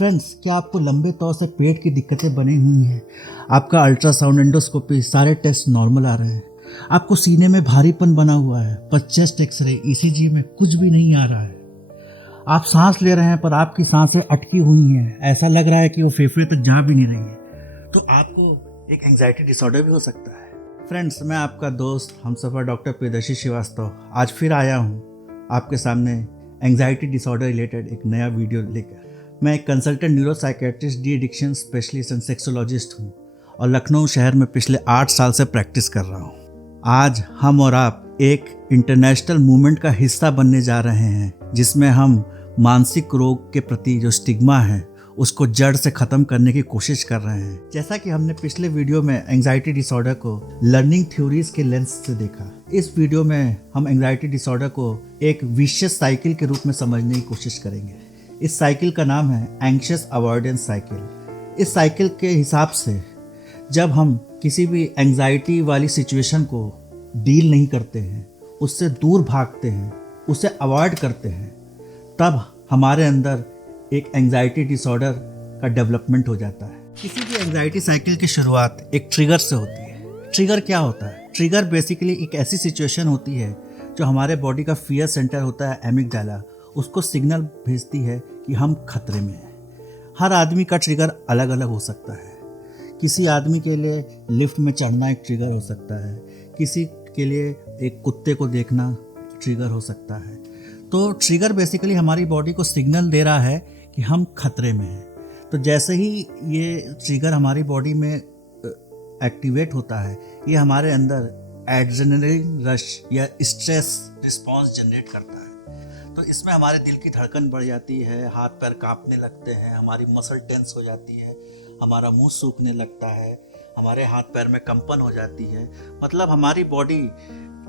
Friends, क्या आपको लंबे तौर से पेट की दिक्कतें बनी हुई हैं? आपका अल्ट्रासाउंड, एंडोस्कोपी सारे टेस्ट नॉर्मल आ रहे हैं। आपको सीने में भारीपन बना हुआ है, पर चेस्ट एक्सरे, ईसीजी में कुछ भी नहीं आ रहा है। आप सांस ले रहे हैं पर आपकी सांसें अटकी हुई हैं, ऐसा लग रहा है कि वो फेफड़े तक जा भी नहीं रही है। तो आपको एक एंजाइटी डिसऑर्डर भी हो सकता है। फ्रेंड्स, मैं आपका दोस्त हमसफर डॉक्टर प्रियदर्शी श्रीवास्तव आज फिर आया हूँ आपके सामने एंजाइटी डिसऑर्डर रिलेटेड एक नया वीडियो लेकर। मैं एक consultant neuropsychiatrist, de addiction specialist and sexologist हूँ और लखनऊ शहर में पिछले 8 साल से प्रैक्टिस कर रहा हूँ। आज हम और आप एक इंटरनेशनल मूवमेंट का हिस्सा बनने जा रहे हैं, जिसमें हम मानसिक रोग के प्रति जो स्टिग्मा है उसको जड़ से ख़त्म करने की कोशिश कर रहे हैं। जैसा कि हमने पिछले वीडियो में एंजाइटी डिसऑर्डर को लर्निंग थ्योरीज के लेंस से देखा, इस वीडियो में हम एंजाइटी डिसऑर्डर को एक विशियस साइकिल के रूप में समझने की कोशिश करेंगे। इस साइकिल का नाम है एंग्शियस अवॉइडेंस साइकिल। इस साइकिल के हिसाब से जब हम किसी भी एंजाइटी वाली सिचुएशन को डील नहीं करते हैं, उससे दूर भागते हैं, उसे अवॉइड करते हैं, तब हमारे अंदर एक एंजाइटी डिसऑर्डर का डेवलपमेंट हो जाता है। किसी भी एंजाइटी साइकिल की शुरुआत एक ट्रिगर से होती है। ट्रिगर क्या होता है? ट्रिगर बेसिकली एक ऐसी सिचुएशन होती है जो हमारे बॉडी का फियर सेंटर होता है, एमिगडाला, उसको सिग्नल भेजती है कि हम खतरे में हैं। हर आदमी का ट्रिगर अलग अलग हो सकता है। किसी आदमी के लिए लिफ्ट में चढ़ना एक ट्रिगर हो सकता है, किसी के लिए एक कुत्ते को देखना ट्रिगर हो सकता है। तो ट्रिगर बेसिकली हमारी बॉडी को सिग्नल दे रहा है कि हम खतरे में हैं। तो जैसे ही ये ट्रिगर हमारी बॉडी में एक्टिवेट होता है, ये हमारे अंदर एड्रेनलिन रश या स्ट्रेस रिस्पॉन्स जनरेट करता है। तो इसमें हमारे दिल की धड़कन बढ़ जाती है, हाथ पैर कांपने लगते हैं, हमारी मसल टेंस हो जाती है, हमारा मुंह सूखने लगता है, हमारे हाथ पैर में कंपन हो जाती है। मतलब हमारी बॉडी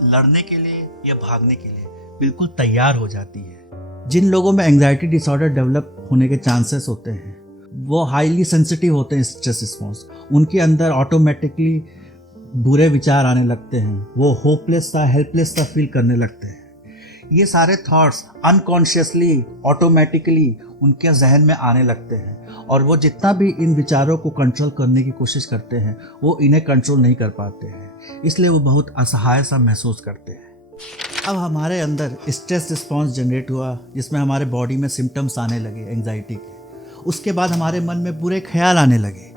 लड़ने के लिए या भागने के लिए बिल्कुल तैयार हो जाती है। जिन लोगों में एंजाइटी डिसऑर्डर डेवलप होने के चांसेस होते हैं, वो हाईली सेंसिटिव होते हैं स्ट्रेस रिस्पॉन्स। उनके अंदर ऑटोमेटिकली बुरे विचार आने लगते हैं, वो होपलेस सा, हेल्पलेस सा फील करने लगते हैं। ये सारे थॉट्स अनकॉन्शियसली, ऑटोमेटिकली उनके जहन में आने लगते हैं और वो जितना भी इन विचारों को कंट्रोल करने की कोशिश करते हैं, वो इन्हें कंट्रोल नहीं कर पाते हैं, इसलिए वो बहुत असहाय सा महसूस करते हैं। अब हमारे अंदर स्ट्रेस रिस्पॉन्स जनरेट हुआ, जिसमें हमारे बॉडी में सिम्टम्स आने लगे एंजाइटी के। उसके बाद हमारे मन में बुरे ख्याल आने लगे।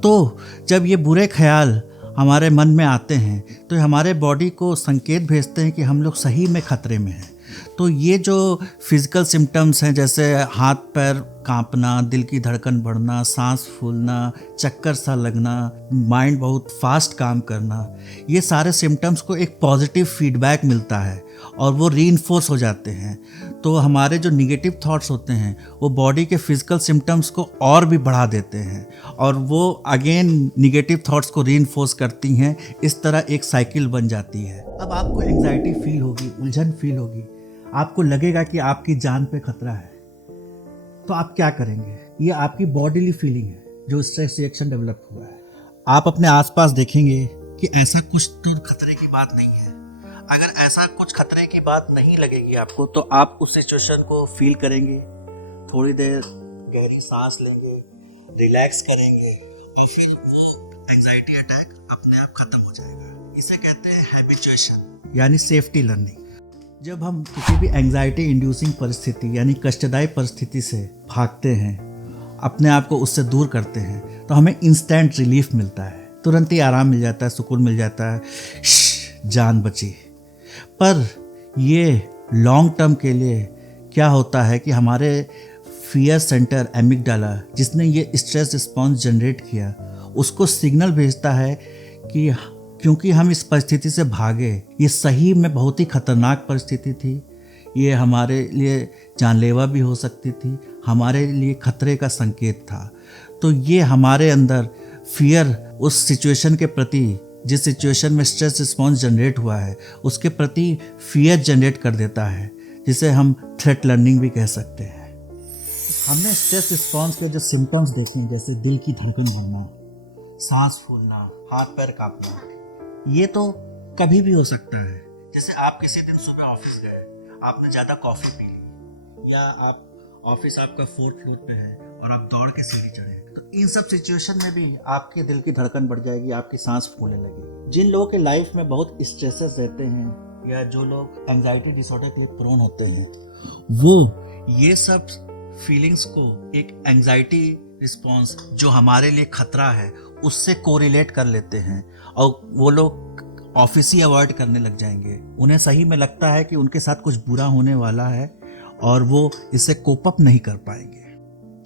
तो जब ये बुरे ख्याल हमारे मन में आते हैं तो हमारे बॉडी को संकेत भेजते हैं कि हम लोग सही में खतरे में हैं। तो ये जो फिजिकल सिम्टम्स हैं, जैसे हाथ पैर कांपना, दिल की धड़कन बढ़ना, सांस फूलना, चक्कर सा लगना, माइंड बहुत फास्ट काम करना, ये सारे सिम्टम्स को एक पॉजिटिव फीडबैक मिलता है और वो रीइंफोर्स हो जाते हैं। तो हमारे जो निगेटिव थॉट्स होते हैं वो बॉडी के फिजिकल सिम्टम्स को और भी बढ़ा देते हैं और वो अगेन निगेटिव थॉट्स को रीइंफोर्स करती हैं। इस तरह एक साइकिल बन जाती है। अब आपको एंजाइटी फील होगी, उलझन फील होगी, आपको लगेगा कि आपकी जान पे खतरा है। तो आप क्या करेंगे? ये आपकी बॉडीली फीलिंग है जो स्ट्रेस रिएक्शन डेवलप हुआ है। आप अपने आसपास देखेंगे कि ऐसा कुछ तो खतरे की बात नहीं है। अगर ऐसा कुछ खतरे की बात नहीं लगेगी आपको, तो आप उस सिचुएशन को फील करेंगे, थोड़ी देर गहरी सांस लेंगे, रिलैक्स करेंगे और फिर वो एंजाइटी अटैक अपने आप खत्म हो जाएगा। इसे कहते हैं हैबिचुएशन यानी सेफ्टी लर्निंग। जब हम किसी भी एंजाइटी इंड्यूसिंग परिस्थिति यानी कष्टदायी परिस्थिति से भागते हैं, अपने आप को उससे दूर करते हैं, तो हमें इंस्टेंट रिलीफ मिलता है, तुरंत ही आराम मिल जाता है, सुकून मिल जाता है, जान बची। पर ये लॉन्ग टर्म के लिए क्या होता है कि हमारे फियर सेंटर एमिगडाला, जिसने ये स्ट्रेस रिस्पॉन्स जनरेट किया, उसको सिग्नल भेजता है कि क्योंकि हम इस परिस्थिति से भागे, ये सही में बहुत ही खतरनाक परिस्थिति थी, ये हमारे लिए जानलेवा भी हो सकती थी, हमारे लिए खतरे का संकेत था। तो ये हमारे अंदर फियर, उस सिचुएशन के प्रति, जिस सिचुएशन में स्ट्रेस रिस्पॉन्स जनरेट हुआ है, उसके प्रति फियर जनरेट कर देता है, जिसे हम थ्रेट लर्निंग भी कह सकते हैं। हमने स्ट्रेस रिस्पॉन्स के जो सिम्टम्स देखे हैं, जैसे दिल की धड़कन बढ़ना, सांस फूलना, हाथ पैर कांपना, ये तो कभी भी हो सकता है। जैसे आप किसी दिन सुबह ऑफिस गए, आपने ज़्यादा कॉफ़ी पी ली, या आप ऑफिस आपका 4th फ्लोर पे है और आप दौड़ के सीढ़ी चढ़े, तो इन सब सिचुएशन में भी आपके दिल की धड़कन बढ़ जाएगी, आपकी सांस फूलने लगेगी। जिन लोगों के लाइफ में बहुत स्ट्रेसेस रहते हैं या जो लोग एंजाइटी डिसऑर्डर के लिए प्रोन होते हैं, वो ये सब फीलिंग्स को एक एंजाइटी रिस्पॉन्स जो हमारे लिए खतरा है उससे कोरिलेट कर लेते हैं और वो लोग ऑफिस ही अवॉइड करने लग जाएंगे। उन्हें सही में लगता है कि उनके साथ कुछ बुरा होने वाला है और वो इससे कोप अप नहीं कर पाएंगे।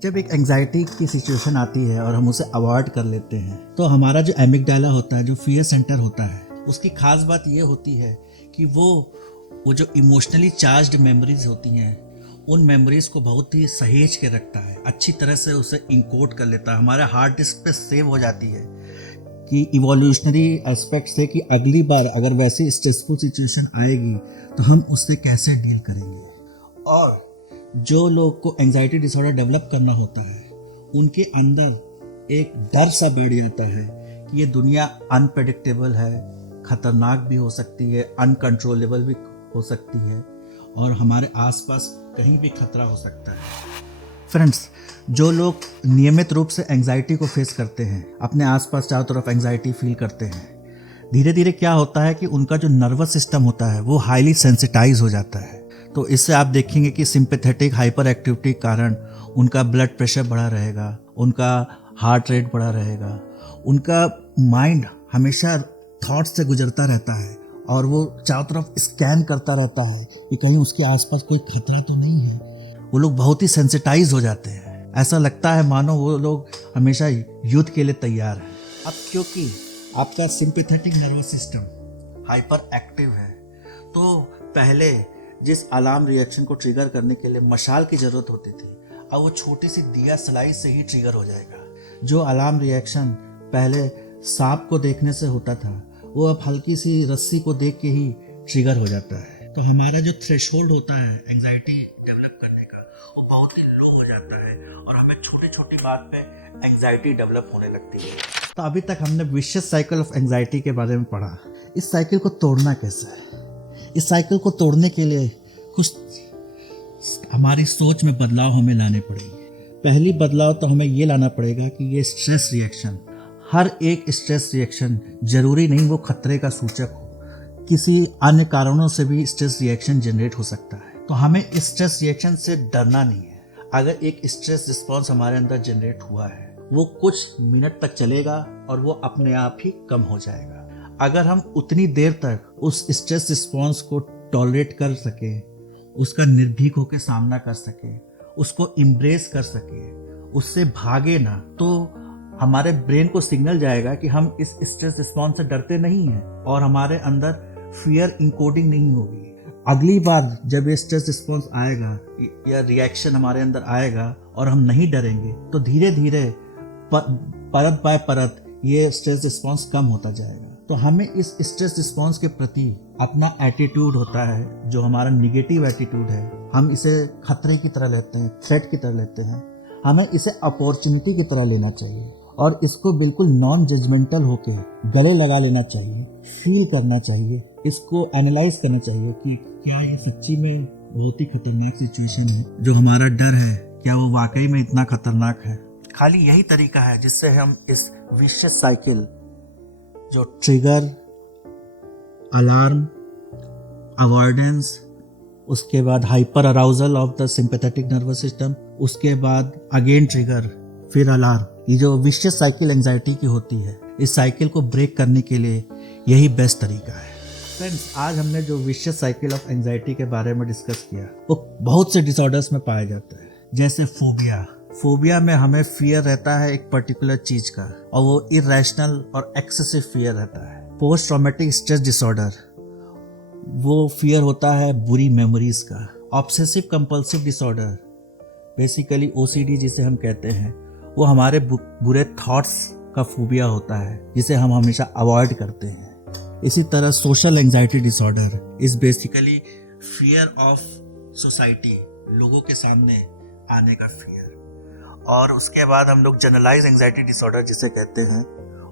जब एक एंजाइटी की सिचुएशन आती है और हम उसे अवॉइड कर लेते हैं तो हमारा जो एमिगडाला होता है, जो फियर सेंटर होता है, उसकी खास बात ये होती है कि वो जो इमोशनली चार्ज्ड मेमोरीज होती हैं उन मेमोरीज को बहुत ही सहेज के रखता है, अच्छी तरह से उसे इनकोड कर लेता है, हमारे हार्ड डिस्क पे सेव हो जाती है कि इवोल्यूशनरी एस्पेक्ट से कि अगली बार अगर वैसी स्ट्रेसफुल सिचुएशन आएगी तो हम उससे कैसे डील करेंगे। और जो लोग को एंजाइटी डिसऑर्डर डेवलप करना होता है उनके अंदर एक डर सा बैठ जाता है कि ये दुनिया अनप्रेडिक्टेबल है, खतरनाक भी हो सकती है, अनकंट्रोलेबल भी हो सकती है और हमारे आसपास कहीं भी खतरा हो सकता है। फ्रेंड्स, जो लोग नियमित रूप से एंजाइटी को फेस करते हैं, अपने आसपास चारों तरफ एंजाइटी फील करते हैं, धीरे धीरे क्या होता है कि उनका जो नर्वस सिस्टम होता है वो हाईली सेंसिटाइज हो जाता है। तो इससे आप देखेंगे कि सिंपैथेटिक हाइपर एक्टिविटी के कारण उनका ब्लड प्रेशर बढ़ा रहेगा, उनका हार्ट रेट बढ़ा रहेगा, उनका माइंड हमेशा थॉट्स से गुजरता रहता है और वो चारों तरफ स्कैन करता रहता है कि कहीं उसके आसपास कोई खतरा तो नहीं है। वो लोग बहुत ही सेंसिटाइज हो जाते हैं, ऐसा लगता है मानो वो लोग हमेशा युद्ध के लिए तैयार हैं। अब क्योंकि आपका sympathetic nervous system hyper active है तो पहले जिस अलार्म रिएक्शन को ट्रिगर करने के लिए मशाल की ज़रूरत होती थी, अब वो छोटी सी दिया स्लाइस से ही ट्रिगर हो जाएगा। जो अलार्म रिएक्शन पहले सांप को देखने से होता था वो अब हल्की सी रस्सी को देख के ही ट्रिगर हो जाता है। तो हमारा जो थ्रेशोल्ड होता है एंजाइटी डेवलप करने का वो बहुत ही लो हो जाता है और हमें छोटी छोटी बात पे एंजाइटी डेवलप होने लगती है। तो अभी तक हमने विशियस साइकिल ऑफ एंजाइटी के बारे में पढ़ा। इस साइकिल को तोड़ना कैसे है? इस साइकिल को तोड़ने के लिए कुछ हमारी सोच में बदलाव हमें लाने पड़ेंगे। पहली बदलाव तो हमें ये लाना पड़ेगा कि ये स्ट्रेस रिएक्शन, हर एक स्ट्रेस रिएक्शन जरूरी नहीं वो खतरे का सूचक हो, किसी अन्य कारणों से भी स्ट्रेस रिएक्शन जनरेट हो सकता है। तो हमें इस स्ट्रेस रिएक्शन से डरना नहीं है। अगर एक स्ट्रेस रिस्पॉन्स हमारे अंदर जनरेट हुआ है वो कुछ मिनट तक चलेगा और वो अपने आप ही कम हो जाएगा। अगर हम उतनी देर तक उस स्ट्रेस रिस्पॉन्स को टॉलरेट कर सके, उसका निर्भीक होकर सामना कर सके, उसको इम्ब्रेस कर सके, उससे भागे ना, तो हमारे ब्रेन को सिग्नल जाएगा कि हम इस स्ट्रेस रिस्पॉन्स से डरते नहीं हैं और हमारे अंदर फियर इनकोडिंग नहीं होगी। अगली बार जब ये स्ट्रेस रिस्पॉन्स आएगा या रिएक्शन हमारे अंदर आएगा और हम नहीं डरेंगे तो धीरे धीरे परत बाय परत ये स्ट्रेस रिस्पॉन्स कम होता जाएगा। तो हमें इस स्ट्रेस रिस्पॉन्स के प्रति अपना एटीट्यूड होता है जो हमारा निगेटिव एटीट्यूड है, हम इसे खतरे की तरह लेते हैं, थ्रेट की तरह लेते हैं। हमें इसे अपॉर्चुनिटी की तरह लेना चाहिए और इसको बिल्कुल नॉन जजमेंटल होके गले लगा लेना चाहिए, फील करना चाहिए, इसको एनालाइज करना चाहिए कि क्या ये सच्ची में बहुत ही खतरनाक सिचुएशन है, जो हमारा डर है क्या वो वाकई में इतना खतरनाक है। खाली यही तरीका है जिससे हम इस विशियस साइकिल जो ट्रिगर, अलार्म, अवॉइडेंस, उसके बाद hyper arousal of the sympathetic nervous system, उसके बाद अगेन ट्रिगर, फिर अलार्म, ये जो विशियस साइकिल एंजाइटी की होती है, इस साइकिल को ब्रेक करने के लिए यही बेस्ट तरीका है। फ्रेंड्स, आज हमने जो विशियस साइकिल ऑफ एंजाइटी के बारे में डिस्कस किया वो बहुत से डिसऑर्डर्स में पाया जाता है, जैसे फोबिया। फोबिया में हमें फियर रहता है एक पर्टिकुलर चीज का और वो इरेशनल और एक्सेसिव फियर रहता है। पोस्ट ट्रॉमेटिक स्ट्रेस डिसऑर्डर, वो फियर होता है बुरी मेमोरीज का। Obsessive compulsive disorder, basically OCD जिसे हम कहते हैं, वो हमारे बुरे थॉट्स का फोबिया होता है जिसे हम हमेशा अवॉइड करते हैं। इसी तरह social anxiety disorder is basically fear of society, लोगों के सामने आने का फियर। और उसके बाद हम लोग जनरलाइज एंजाइटी डिसऑर्डर जिसे कहते हैं,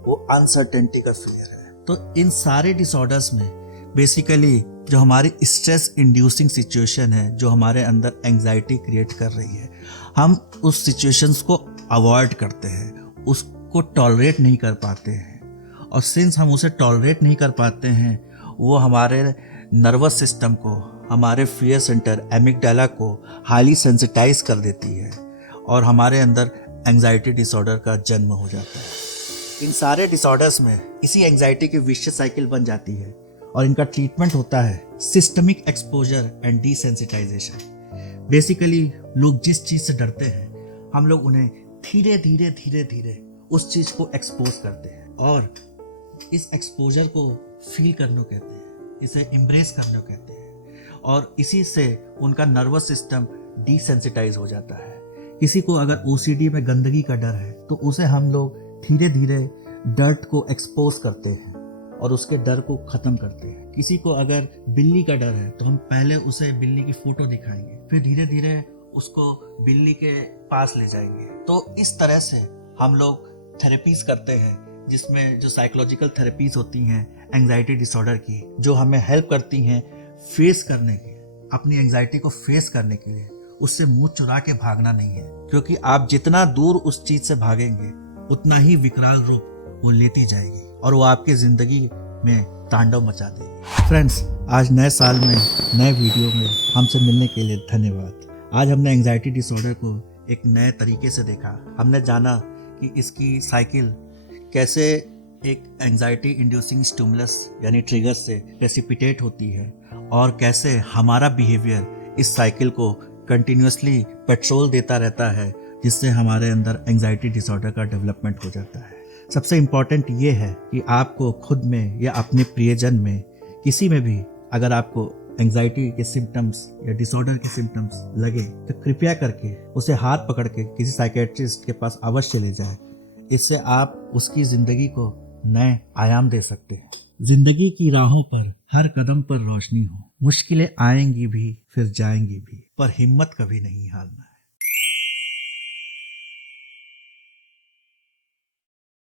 वो अनसर्टेनिटी का फियर है। तो इन सारे डिसऑर्डर्स में बेसिकली जो हमारी स्ट्रेस इंड्यूसिंग सिचुएशन है, जो हमारे अंदर एंजाइटी क्रिएट कर रही है, हम उस सिचुएशंस को अवॉइड करते हैं, उसको टॉलरेट नहीं कर पाते हैं। और सिंस हम उसे टॉलरेट नहीं कर पाते हैं, वो हमारे नर्वस सिस्टम को, हमारे फियर सेंटर एमिगडाला को हाईली सेंसिटाइज कर देती है और हमारे अंदर एंजाइटी डिसऑर्डर का जन्म हो जाता है। इन सारे डिसऑर्डर्स में इसी एंजाइटी की विशियस साइकिल बन जाती है और इनका ट्रीटमेंट होता है systemic exposure and desensitisation. Basically लोग जिस चीज़ से डरते हैं, हम लोग उन्हें धीरे धीरे धीरे धीरे उस चीज़ को एक्सपोज करते हैं और इस एक्सपोजर को फील करने कहते हैं, इसे एम्ब्रेस करने कहते हैं और इसी से उनका नर्वस सिस्टम डिसेंसिटाइज हो जाता है। किसी को अगर ओसीडी में गंदगी का डर है तो उसे हम लोग धीरे धीरे डर्ट को एक्सपोज करते हैं और उसके डर को ख़त्म करते हैं। किसी को अगर बिल्ली का डर है तो हम पहले उसे बिल्ली की फ़ोटो दिखाएंगे, फिर धीरे धीरे उसको बिल्ली के पास ले जाएंगे। तो इस तरह से हम लोग थेरेपीज करते हैं, जिसमें जो साइकोलॉजिकल थेरेपीज होती हैं एंजाइटी डिसऑर्डर की, जो हमें हेल्प करती हैं फेस करने की, अपनी एंजाइटी को फेस करने के लिए। उससे मुंह चुरा के भागना नहीं है, क्योंकि आप जितना दूर उस चीज़ से भागेंगे उतना ही विकराल रूप वो लेती जाएगी और वो आपकी ज़िंदगी में तांडव मचा देगी। फ्रेंड्स, आज नए साल में नए वीडियो में हमसे मिलने के लिए धन्यवाद। आज हमने एंजाइटी डिसऑर्डर को एक नए तरीके से देखा। हमने जाना कि इसकी साइकिल कैसे एक एंजाइटी इंड्यूसिंग स्टिमुलस यानी ट्रिगर से प्रेसिपिटेट होती है और कैसे हमारा बिहेवियर इस साइकिल को कंटिन्यूसली पेट्रोल देता रहता है, जिससे हमारे अंदर एंजाइटी डिसऑर्डर का डेवलपमेंट हो जाता है। सबसे इम्पॉर्टेंट ये है कि आपको खुद में या अपने प्रियजन में किसी में भी अगर आपको एंजाइटी के सिम्टम्स या डिसऑर्डर के सिम्टम्स लगे तो कृपया करके उसे हाथ पकड़ के किसी साइकेट्रिस्ट के पास अवश्य ले जाएं। इससे आप उसकी ज़िंदगी को नए आयाम दे सकते हैं। जिंदगी की राहों पर हर कदम पर रोशनी हो, मुश्किलें आएंगी भी फिर जाएंगी भी, पर हिम्मत कभी नहीं हारना।